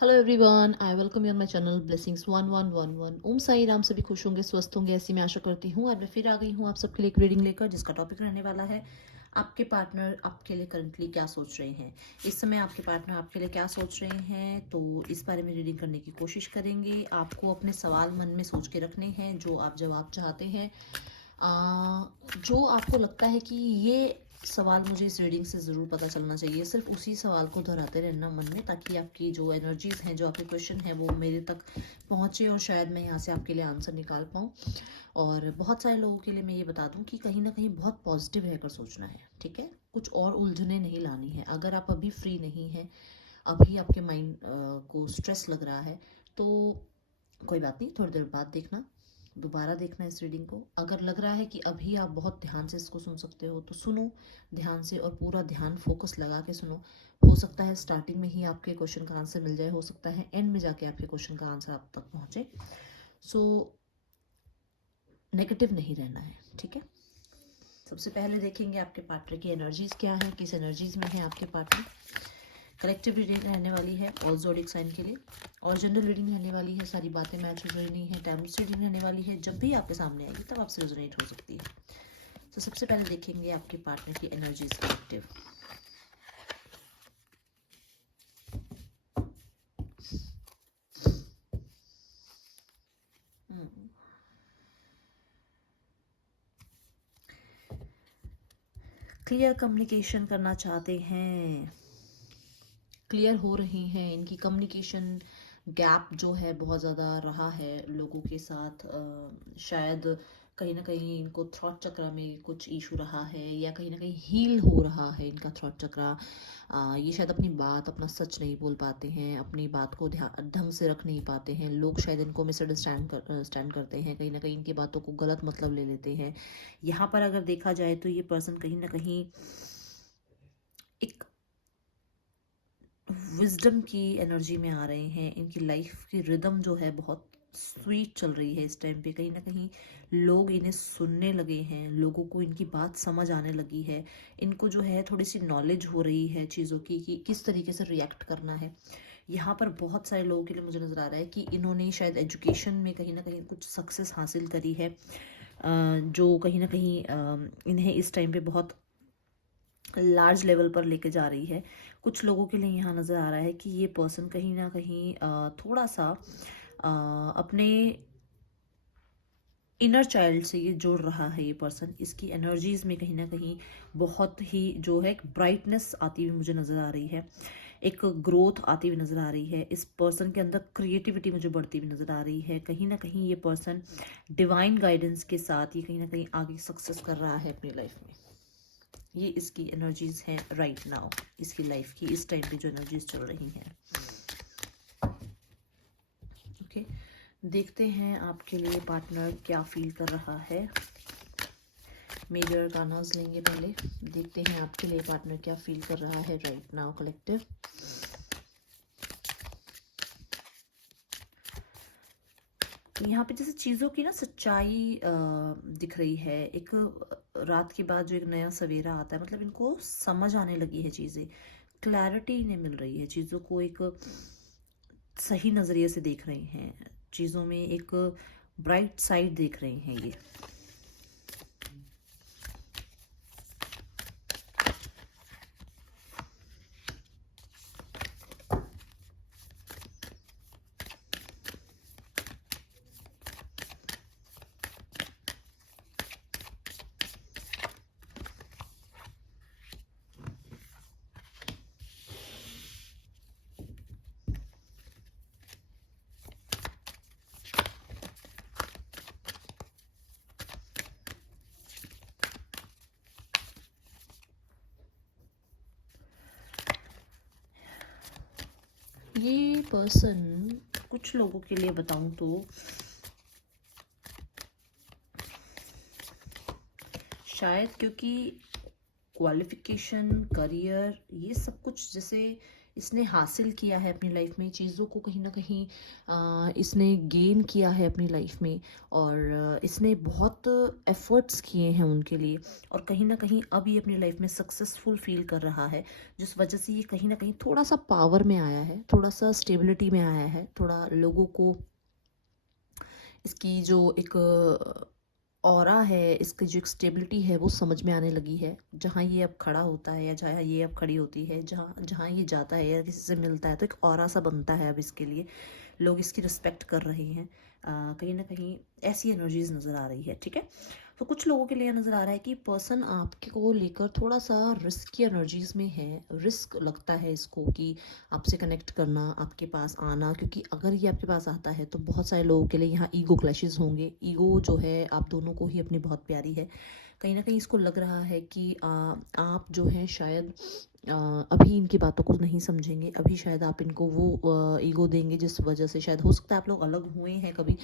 Hello everyone, I welcome you on my channel blessings 1111। ओम साई राम। सभी खुश होंगे, स्वस्थ होंगे, ऐसी मैं आशा करती हूँ। आज मैं फिर आ गई हूँ आप सबके लिए एक रीडिंग लेकर, जिसका टॉपिक रहने वाला है आपके पार्टनर आपके लिए करंटली क्या सोच रहे हैं। इस समय आपके पार्टनर आपके लिए क्या सोच रहे हैं, तो इस बारे में रीडिंग करने की कोशिश करेंगे। आपको अपने सवाल मन में सोच के रखने हैं जो आप जवाब चाहते हैं। जो आपको लगता है कि ये सवाल मुझे इस रीडिंग से ज़रूर पता चलना चाहिए, सिर्फ उसी सवाल को दोहराते रहना मन में, ताकि आपकी जो एनर्जीज़ हैं, जो आपके क्वेश्चन हैं, वो मेरे तक पहुँचे और शायद मैं यहाँ से आपके लिए आंसर निकाल पाऊँ। और बहुत सारे लोगों के लिए मैं ये बता दूँ कि कहीं ना कहीं बहुत पॉजिटिव रहकर सोचना है, ठीक है। कुछ और उलझने नहीं लानी है। अगर आप अभी फ्री नहीं हैं, अभी आपके माइंड को स्ट्रेस लग रहा है, तो कोई बात नहीं, थोड़ी देर बाद देखना, दोबारा देखना इस रीडिंग को। अगर लग रहा है कि अभी आप बहुत ध्यान से इसको सुन सकते हो, तो सुनो ध्यान से, और पूरा ध्यान फोकस लगा के सुनो। हो सकता है स्टार्टिंग में ही आपके क्वेश्चन का आंसर मिल जाए, हो सकता है एंड में जाके आपके क्वेश्चन का आंसर आप तक पहुंचे। सो नेगेटिव नहीं रहना है, ठीक है। सबसे पहले देखेंगे आपके पार्टनर की एनर्जीज क्या है, किस एनर्जीज में है आपके पार्टनर। कलेक्टिव रीडिंग रहने वाली है ऑल ज़ोडिक साइन के लिए, और जनरल रीडिंग रहने वाली है। सारी बातें मैच हो रही है। टैरोट रीडिंग रहने वाली है। जब भी आपके सामने आएगी तब आपसे रेजोनेट हो सकती है। तो सबसे पहले देखेंगे आपके पार्टनर की एनर्जीज कलेक्टिव। क्लियर कम्युनिकेशन करना चाहते हैं, क्लियर हो रही हैं। इनकी कम्युनिकेशन गैप जो है बहुत ज़्यादा रहा है लोगों के साथ। शायद कहीं ना कहीं इनको थ्रॉट चक्र में कुछ इशू रहा है, या कहीं ना कहीं हील हो रहा है इनका थ्रॉट चक्र। ये शायद अपनी बात, अपना सच नहीं बोल पाते हैं, अपनी बात को ध्यान ढंग से रख नहीं पाते हैं। लोग शायद इनको स्टैंड करते हैं, कहीं ना कहीं इनकी बातों को गलत मतलब ले लेते हैं। यहाँ पर अगर देखा जाए तो ये पर्सन कहीं ना कहीं एक विजडम की एनर्जी में आ रहे हैं। इनकी लाइफ की रिदम जो है बहुत स्वीट चल रही है इस टाइम पे। कहीं ना कहीं लोग इन्हें सुनने लगे हैं, लोगों को इनकी बात समझ आने लगी है। इनको जो है थोड़ी सी नॉलेज हो रही है चीज़ों की कि किस तरीके से रिएक्ट करना है। यहाँ पर बहुत सारे लोगों के लिए मुझे नज़र आ रहा है कि इन्होंने शायद एजुकेशन में कहीं ना कहीं कुछ सक्सेस हासिल करी है, जो कहीं ना कहीं इन्हें इस टाइम पे बहुत लार्ज लेवल पर लेके जा रही है। कुछ लोगों के लिए यहाँ नज़र आ रहा है कि ये पर्सन कहीं ना कहीं थोड़ा सा अपने इनर चाइल्ड से ये जुड़ रहा है। ये पर्सन, इसकी एनर्जीज में कहीं ना कहीं बहुत ही जो है एक ब्राइटनेस आती हुई मुझे नज़र आ रही है, एक ग्रोथ आती हुई नज़र आ रही है। इस पर्सन के अंदर क्रिएटिविटी मुझे बढ़ती हुई नज़र आ रही है। कहीं ना कहीं ये पर्सन डिवाइन गाइडेंस के साथ ये कहीं ना कहीं आगे सक्सेस कर रहा है अपनी लाइफ में। ये इसकी एनर्जीज हैं राइट नाउ, इसकी लाइफ की इस टाइम पे जो एनर्जीज चल रही हैं। ओके, देखते हैं आपके लिए पार्टनर क्या फील कर रहा है। मेजर गानास लेंगे पहले, देखते हैं आपके लिए पार्टनर क्या फील कर रहा है राइट नाउ कलेक्टिव। तो यहाँ पे जैसे चीज़ों की ना सच्चाई दिख रही है। एक रात के बाद जो एक नया सवेरा आता है, मतलब इनको समझ आने लगी है चीज़ें, क्लैरिटी इन्हें मिल रही है, चीज़ों को एक सही नज़रिए से देख रहे हैं, चीज़ों में एक ब्राइट साइड देख रहे हैं ये। ये पर्सन, कुछ लोगों के लिए बताऊं तो शायद क्योंकि क्वालिफिकेशन, करियर, ये सब कुछ जैसे इसने हासिल किया है अपनी लाइफ में, चीज़ों को कहीं ना कहीं इसने गेन किया है अपनी लाइफ में, और इसने बहुत एफर्ट्स किए हैं उनके लिए, और कहीं ना कहीं अब ये अपनी लाइफ में सक्सेसफुल फील कर रहा है, जिस वजह से ये कहीं ना कहीं थोड़ा सा पावर में आया है, थोड़ा सा स्टेबिलिटी में आया है, थोड़ा लोगों को इसकी जो एक ऑरा है, इसकी जो एक स्टेबिलिटी है वो समझ में आने लगी है। जहाँ ये अब खड़ा होता है या जहाँ ये अब खड़ी होती है, जहाँ जहाँ ये जाता है या किसी से मिलता है, तो एक ऑरा सा बनता है अब इसके लिए, लोग इसकी रिस्पेक्ट कर रहे हैं। कहीं ना कहीं ऐसी एनर्जीज नज़र आ रही है, ठीक है। तो कुछ लोगों के लिए नज़र आ रहा है कि पर्सन आपके को लेकर थोड़ा सा रिस्की एनर्जीज में है, रिस्क लगता है इसको कि आपसे कनेक्ट करना, आपके पास आना, क्योंकि अगर ये आपके पास आता है तो बहुत सारे लोगों के लिए यहाँ ईगो क्लैशेस होंगे। ईगो जो है आप दोनों को ही अपनी बहुत प्यारी है। कहीं ना कहीं इसको लग रहा है कि आप जो है शायद अभी इनकी बातों को नहीं समझेंगे, अभी शायद आप इनको वो ईगो देंगे जिस वजह से शायद हो सकता है आप लोग अलग हुए हैं कभी,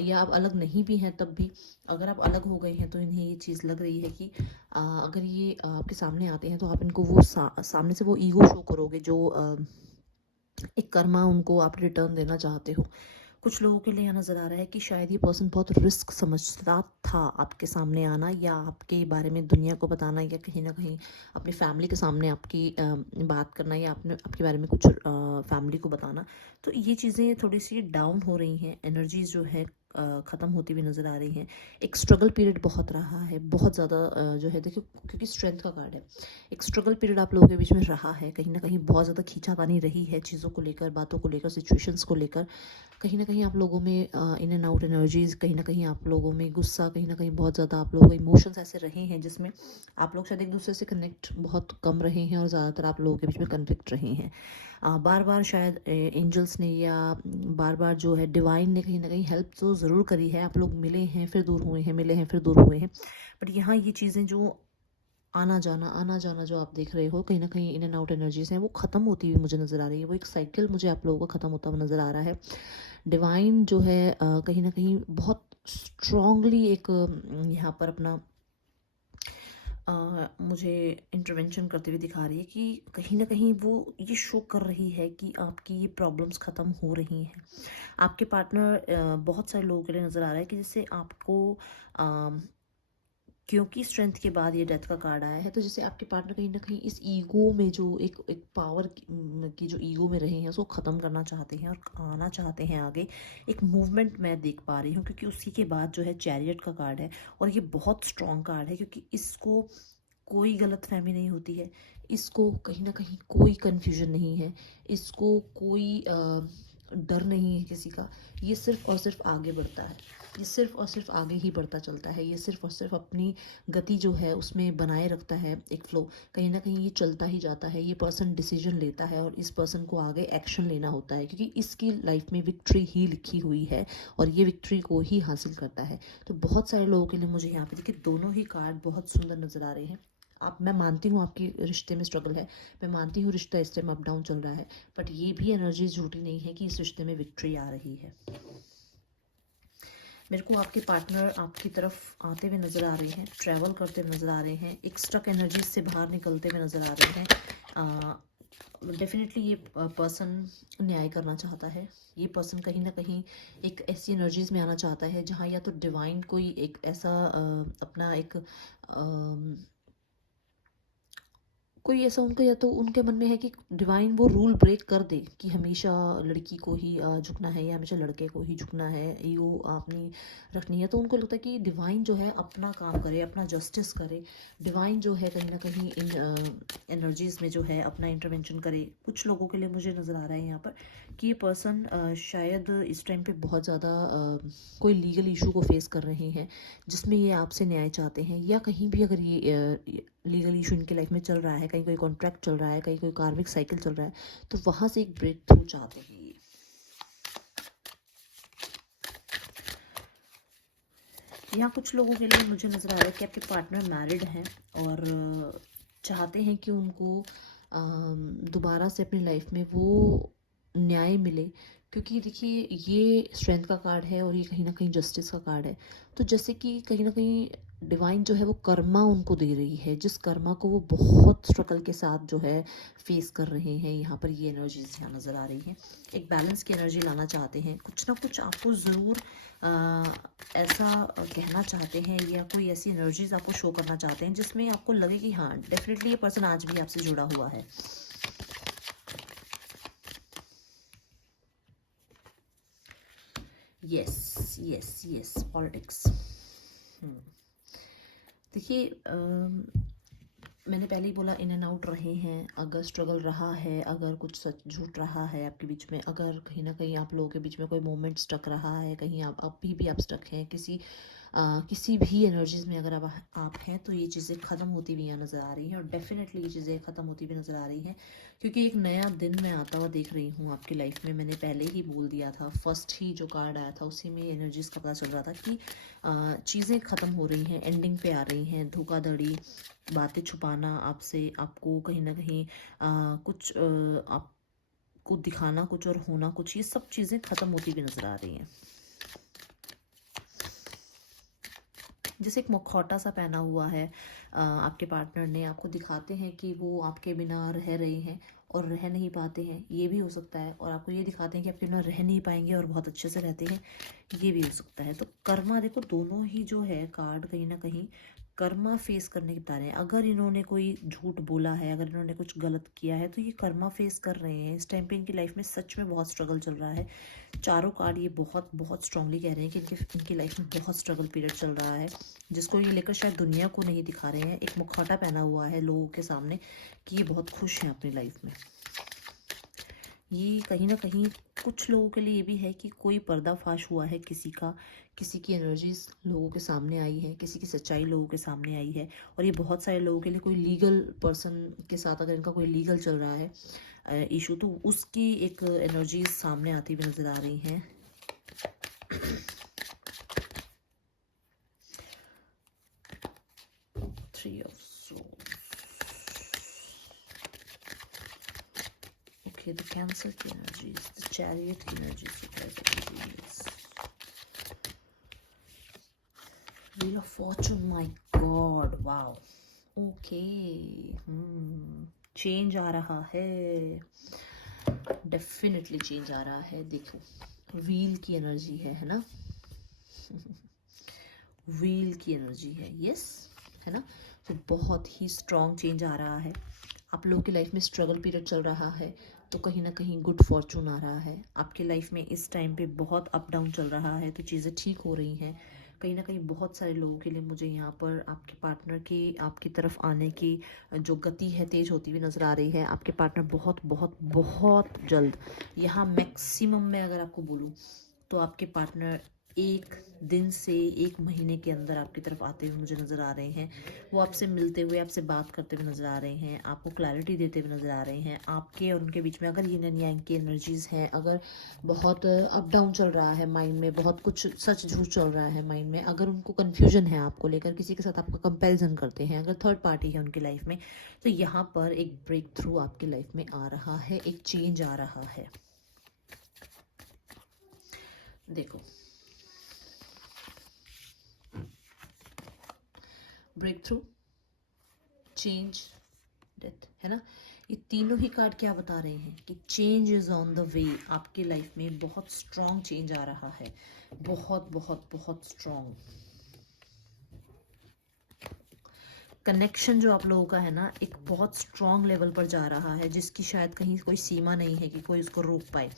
या आप अलग नहीं भी हैं तब भी। अगर आप अलग हो गए हैं तो इन्हें ये चीज़ लग रही है कि अगर ये आपके सामने आते हैं तो आप इनको वो सामने से वो ईगो शो करोगे जो एक कर्मा उनको आप रिटर्न देना चाहते हो। कुछ लोगों के लिए यहाँ नज़र आ रहा है कि शायद ये पर्सन बहुत रिस्क समझता था आपके सामने आना, या आपके बारे में दुनिया को बताना, या कहीं ना कहीं अपनी फैमिली के सामने आपकी बात करना, या आपके बारे में कुछ फैमिली को बताना। तो ये चीज़ें थोड़ी सी डाउन हो रही हैं, एनर्जीज जो है ख़त्म होती हुई नज़र आ रही हैं। एक स्ट्रगल पीरियड बहुत रहा है, बहुत ज़्यादा जो है देखिए, क्योंकि स्ट्रेंथ का कार्ड है, एक स्ट्रगल पीरियड आप लोगों के बीच में रहा है, कहीं ना कहीं बहुत ज़्यादा खींचातानी रही है चीज़ों को लेकर, बातों को लेकर, सिचुएशंस को लेकर। कहीं ना कहीं आप लोगों में इन एंड आउट एनर्जीज, कहीं ना कहीं आप लोगों में गुस्सा, कहीं ना कहीं बहुत ज़्यादा आप लोगों के इमोशंस ऐसे रहे हैं जिसमें आप लोग शायद एक दूसरे से कनेक्ट बहुत कम रहे हैं, और ज़्यादातर आप लोगों के बीच में कन्फ्लिक्ट रहे हैं। बार बार शायद एंजल्स ने या बार बार जो है डिवाइन ने कहीं ना कहीं हेल्प तो ज़रूर करी है, आप लोग मिले हैं फिर दूर हुए हैं, मिले हैं फिर दूर हुए हैं, बट यहाँ ये चीज़ें जो आना जाना जो आप देख रहे हो, कहीं ना कहीं इन एंड आउट एनर्जीज हैं, वो ख़त्म होती हुई मुझे नज़र आ रही है। वो एक साइकिल मुझे आप लोगों का ख़त्म होता हुआ नज़र आ रहा है। डिवाइन जो है कहीं ना कहीं बहुत स्ट्रांगली एक यहाँ पर अपना मुझे इंटरवेंशन करते हुए दिखा रही है कि कहीं ना कहीं वो ये शो कर रही है कि आपकी ये प्रॉब्लम्स ख़त्म हो रही हैं। आपके पार्टनर बहुत सारे लोगों के लिए नज़र आ रहा है कि जिससे आपको क्योंकि स्ट्रेंथ के बाद ये डेथ का कार्ड आया है, तो जैसे आपके पार्टनर कहीं ना कहीं इस ईगो में जो एक पावर की जो ईगो में रहे हैं उसको ख़त्म करना चाहते हैं और आना चाहते हैं आगे। एक मूवमेंट मैं देख पा रही हूँ, क्योंकि उसी के बाद जो है चैरियट का कार्ड है, और ये बहुत स्ट्रॉन्ग कार्ड है, क्योंकि इसको कोई गलतफहमी नहीं होती है, इसको कहीं ना कहीं कोई कन्फ्यूजन नहीं है, इसको कोई डर नहीं है किसी का। ये सिर्फ और सिर्फ आगे बढ़ता है, ये सिर्फ और सिर्फ आगे ही बढ़ता चलता है, ये सिर्फ और सिर्फ अपनी गति जो है उसमें बनाए रखता है एक फ्लो। कहीं ना कहीं ये चलता ही जाता है, ये पर्सन डिसीजन लेता है, और इस पर्सन को आगे एक्शन लेना होता है, क्योंकि इसकी लाइफ में विक्ट्री ही लिखी हुई है, और ये विक्ट्री को ही हासिल करता है। तो बहुत सारे लोगों के लिए मुझे यहाँ पे देखिए दोनों ही कार्ड बहुत सुंदर नज़र आ रहे हैं। आप, मैं मानती हूँ आपकी रिश्ते में स्ट्रगल है, मैं मानती हूँ रिश्ता इस टाइम अप डाउन चल रहा है, बट ये भी एनर्जी झूठी नहीं है कि इस रिश्ते में विक्ट्री आ रही है। मेरे को आपके पार्टनर आपकी तरफ आते हुए नज़र आ रहे हैं, ट्रैवल करते हुए नज़र आ रहे हैं, एक स्ट्रक एनर्जी से बाहर निकलते हुए नज़र आ रहे हैं। डेफिनेटली ये पर्सन न्याय करना चाहता है, ये पर्सन कहीं ना कहीं एक ऐसी एनर्जीज में आना चाहता है जहाँ या तो डिवाइन कोई एक ऐसा अपना एक कोई ऐसा उनका, या तो उनके मन में है कि डिवाइन वो रूल ब्रेक कर दे कि हमेशा लड़की को ही झुकना है, या हमेशा लड़के को ही झुकना है, ईगो अपनी रखनी है। तो उनको लगता है कि डिवाइन जो है अपना काम करे, अपना जस्टिस करे, डिवाइन जो है कहीं ना कहीं इन एनर्जीज में जो है अपना इंटरवेंशन करे। कुछ लोगों के लिए मुझे नज़र आ रहा है यहाँ पर कि ये पर्सन शायद इस टाइम पे बहुत ज़्यादा कोई लीगल इशू को फेस कर रहे हैं, जिसमें ये आपसे न्याय चाहते हैं, या कहीं भी अगर ये लीगल इशू इनकी लाइफ में चल रहा है, कहीं कोई कॉन्ट्रैक्ट चल रहा है, कहीं कोई कार्मिक साइकिल चल रहा है, तो वहाँ से एक ब्रेक थ्रू चाहते हैं ये। यहाँ कुछ लोगों के लिए मुझे नज़र आ रहा है कि आपके पार्टनर मैरिड हैं, और चाहते हैं कि उनको दोबारा से अपनी लाइफ में वो न्याय मिले, क्योंकि देखिए ये स्ट्रेंथ का कार्ड है और ये कहीं ना कहीं जस्टिस का कार्ड है। तो जैसे कि कहीं ना कहीं डिवाइन जो है वो कर्मा उनको दे रही है, जिस कर्मा को वो बहुत स्ट्रगल के साथ जो है फेस कर रहे हैं। यहाँ पर ये एनर्जीज यहाँ नज़र आ रही हैं, एक बैलेंस की एनर्जी लाना चाहते हैं, कुछ ना कुछ आपको ज़रूर ऐसा कहना चाहते हैं, या कोई ऐसी एनर्जीज आपको शो करना चाहते हैं जिसमें आपको लगे कि हाँ डेफिनेटली ये पर्सन आज भी आपसे जुड़ा हुआ है। Yes yes yes, politics. देखिए मैंने पहले ही बोला, इन एंड आउट रहे हैं। अगर स्ट्रगल रहा है, अगर कुछ सच झूठ रहा है आपके बीच में, अगर कहीं ना कहीं आप लोगों के बीच में कोई मोमेंट स्टक रहा है, कहीं आप अभी भी आप स्टक हैं किसी भी एनर्जीज में, अगर आप हैं, तो ये चीज़ें ख़त्म होती हुई यहाँ नज़र आ रही हैं। और डेफिनेटली ये चीज़ें ख़त्म होती हुई नज़र आ रही हैं, क्योंकि एक नया दिन मैं आता हुआ देख रही हूँ आपकी लाइफ में। मैंने पहले ही बोल दिया था, फर्स्ट ही जो कार्ड आया था उसी में एनर्जीज़ का पता चल रहा था कि चीज़ें ख़त्म हो रही हैं, एंडिंग पे आ रही हैं। धोखाधड़ी, बातें छुपाना आपसे, आपको कहीं ना कहीं कुछ आपको दिखाना कुछ और होना कुछ, ये सब चीज़ें ख़त्म होती हुई नज़र आ रही हैं। जैसे एक मुखौटा सा पहना हुआ है आपके पार्टनर ने, आपको दिखाते हैं कि वो आपके बिना रह रहे हैं और रह नहीं पाते हैं, ये भी हो सकता है। और आपको ये दिखाते हैं कि आपके बिना रह नहीं पाएंगे और बहुत अच्छे से रहते हैं, ये भी हो सकता है। तो कर्मा देखो, दोनों ही जो है कार्ड कहीं ना कहीं कर्मा फेस करने की बता रहे हैं। अगर इन्होंने कोई झूठ बोला है, अगर इन्होंने कुछ गलत किया है, तो ये कर्मा फेस कर रहे हैं। इस टाइम पे इनकी लाइफ में सच में बहुत स्ट्रगल चल रहा है। चारों कार्ड ये बहुत बहुत स्ट्रांगली कह रहे हैं कि इनकी लाइफ में बहुत स्ट्रगल पीरियड चल रहा है, जिसको ये लेकर शायद दुनिया को नहीं दिखा रहे हैं। एक मुखौटा पहना हुआ है लोगों के सामने कि ये बहुत खुश हैं अपनी लाइफ में। ये कहीं ना कहीं कुछ लोगों के लिए ये भी है कि कोई पर्दाफाश हुआ है, किसी की एनर्जीज लोगों के सामने आई है, किसी की सच्चाई लोगों के सामने आई है। और ये बहुत सारे लोगों के लिए कोई लीगल पर्सन के साथ, अगर इनका कोई लीगल चल रहा है इशू, तो उसकी एक एनर्जीज सामने आती हुई नज़र आ रही हैं। Three of souls, okay, the Cancer energies, the Chariot energies, Wheel of Fortune, my God, wow, okay, change आ रहा है, डेफिनेटली चेंज आ रहा है। देखो व्हील की एनर्जी है ना व्हील की एनर्जी है, यस, है ना। तो बहुत ही स्ट्रॉन्ग चेंज आ रहा है। आप लोगों की लाइफ में स्ट्रगल पीरियड चल रहा है, तो कहीं ना कहीं गुड फॉर्चून आ रहा है। आपकी लाइफ में इस टाइम पे बहुत अप डाउन चल रहा है, तो चीज़ें ठीक हो रही हैं। कहीं ना कहीं बहुत सारे लोगों के लिए मुझे यहाँ पर आपके पार्टनर की आपकी तरफ आने की जो गति है तेज़ होती हुई नज़र आ रही है। आपके पार्टनर बहुत बहुत बहुत जल्द, यहाँ मैक्सिमम में अगर आपको बोलूँ तो आपके पार्टनर एक दिन से एक महीने के अंदर आपकी तरफ आते हुए मुझे नज़र आ रहे हैं। वो आपसे मिलते हुए, आपसे बात करते हुए नज़र आ रहे हैं, आपको क्लैरिटी देते हुए नज़र आ रहे हैं। आपके और उनके बीच में अगर यिन एंड यांग की एनर्जीज़ हैं, अगर बहुत अप डाउन चल रहा है माइंड में, बहुत कुछ सच झूठ चल रहा है माइंड में, अगर उनको कन्फ्यूजन है आपको लेकर, किसी के साथ आपका कंपैरिजन करते हैं, अगर थर्ड पार्टी है उनकी लाइफ में, तो यहाँ पर एक ब्रेक थ्रू आपकी लाइफ में आ रहा है, एक चेंज आ रहा है। देखो ब्रेक थ्रू, चेंज, डेथ, है ना। ये तीनों ही कार्ड क्या बता रहे हैं कि change is on the way. आपकी लाइफ में बहुत स्ट्रॉन्ग चेंज आ रहा है, बहुत बहुत बहुत स्ट्रॉन्ग कनेक्शन जो आप लोगों का है ना, एक बहुत स्ट्रॉन्ग लेवल पर जा रहा है, जिसकी शायद कहीं कोई सीमा नहीं है कि कोई उसको रोक पाए।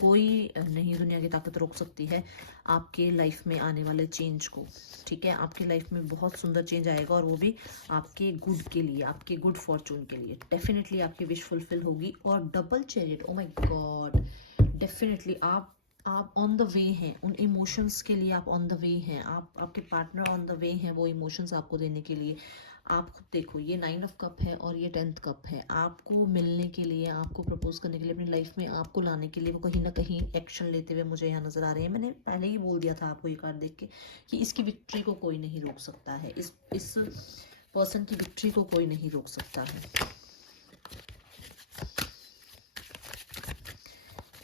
कोई नहीं दुनिया की ताकत रोक सकती है आपके लाइफ में आने वाले चेंज को, ठीक है। आपकी लाइफ में बहुत सुंदर चेंज आएगा, और वो भी आपके गुड के लिए, आपके गुड फॉर्चून के लिए। डेफिनेटली आपकी विश फुलफिल होगी। और double chariot, oh my God, definitely आप ऑन द वे हैं, उन इमोशंस के लिए आप ऑन द वे हैं, आपके पार्टनर ऑन द वे हैं वो इमोशंस आपको देने के लिए। आप खुद देखो, ये 9 ऑफ कप है और ये 10th कप है। आपको मिलने के लिए, आपको प्रपोज करने के लिए, अपनी लाइफ में आपको लाने के लिए वो कहीं ना कहीं एक्शन लेते हुए मुझे यहाँ नज़र आ रहे हैं। मैंने पहले ही बोल दिया था आपको ये कार्ड देख के कि इसकी विक्ट्री को कोई नहीं रोक सकता है, इस पर्सन की विक्ट्री को कोई नहीं रोक सकता है।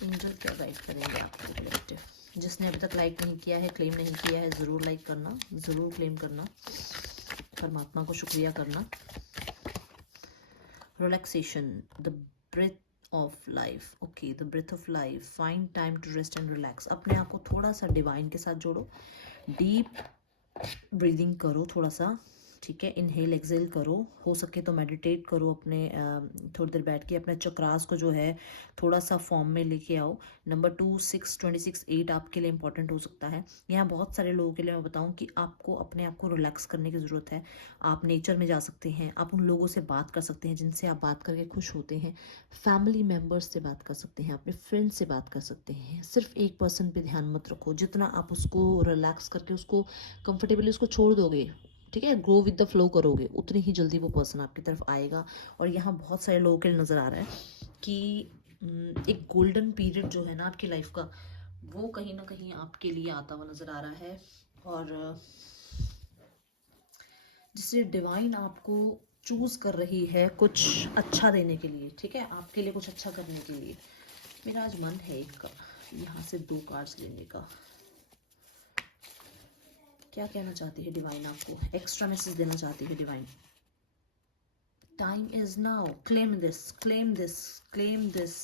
एंजल क्या गाइड करेंगे आपके कलेक्टिव? जिसने अभी तक लाइक नहीं किया है, क्लेम नहीं किया है, ज़रूर लाइक करना, ज़रूर क्लेम करना, परमात्मा को शुक्रिया करना। Relaxation, the breath of life. Okay, the breath of life, find time to rest and relax. अपने आप को थोड़ा सा डिवाइन के साथ जोड़ो, डीप ब्रीदिंग करो थोड़ा सा, ठीक है। इनहेल एक्सेल करो, हो सके तो मेडिटेट करो, अपने थोड़ी देर बैठ के अपने चक्रास को जो है थोड़ा सा फॉर्म में लेके आओ। नंबर 2, 6, 26, 8 आपके लिए इंपॉर्टेंट हो सकता है। यहाँ बहुत सारे लोगों के लिए मैं बताऊँ कि आपको अपने आप को रिलैक्स करने की ज़रूरत है। आप नेचर में जा सकते हैं, आप उन लोगों से बात कर सकते हैं जिनसे आप बात करके खुश होते हैं, फैमिली मेम्बर्स से बात कर सकते हैं, अपने फ्रेंड्स से बात कर सकते हैं। सिर्फ एक पर्सन पे ध्यान मत रखो, जितना आप उसको रिलैक्स करके उसको कंफर्टेबली उसको छोड़ दोगे, ठीक है, ग्रो विद द फ्लो करोगे, उतनी ही जल्दी वो पर्सन आपकी तरफ आएगा। और यहाँ बहुत सारे लोगों के लिए नज़र आ रहा है कि एक गोल्डन पीरियड जो है ना आपकी लाइफ का, वो कहीं ना कहीं आपके लिए आता हुआ नज़र आ रहा है। और जिससे डिवाइन आपको चूज़ कर रही है कुछ अच्छा देने के लिए, ठीक है, आपके लिए कुछ अच्छा करने के लिए। मेरा आज मन है एक यहाँ से 2 कार्ड्स लेने का। क्या कहना चाहती है डिवाइन? आपको एक्स्ट्रा मैसेज देना चाहती है divine. Time is now, claim this, claim this, claim this.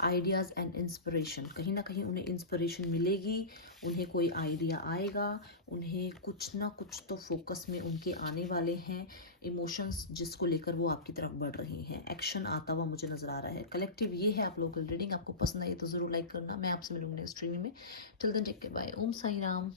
Ideas and inspiration, कहीं ना कहीं उन्हें इंस्पिरेशन मिलेगी, उन्हें कोई आइडिया आएगा, उन्हें कुछ ना कुछ तो फोकस में उनके आने वाले हैं। इमोशंस जिसको लेकर वो आपकी तरफ बढ़ रही हैं, एक्शन आता हुआ मुझे नज़र आ रहा है। कलेक्टिव ये है आप लोगों की रीडिंग। आपको पसंद आई तो ज़रूर लाइक करना। मैं आपसे मिलूंगी नेक्स्ट स्ट्रीम में। Till then take care, bye. Om Sai Ram.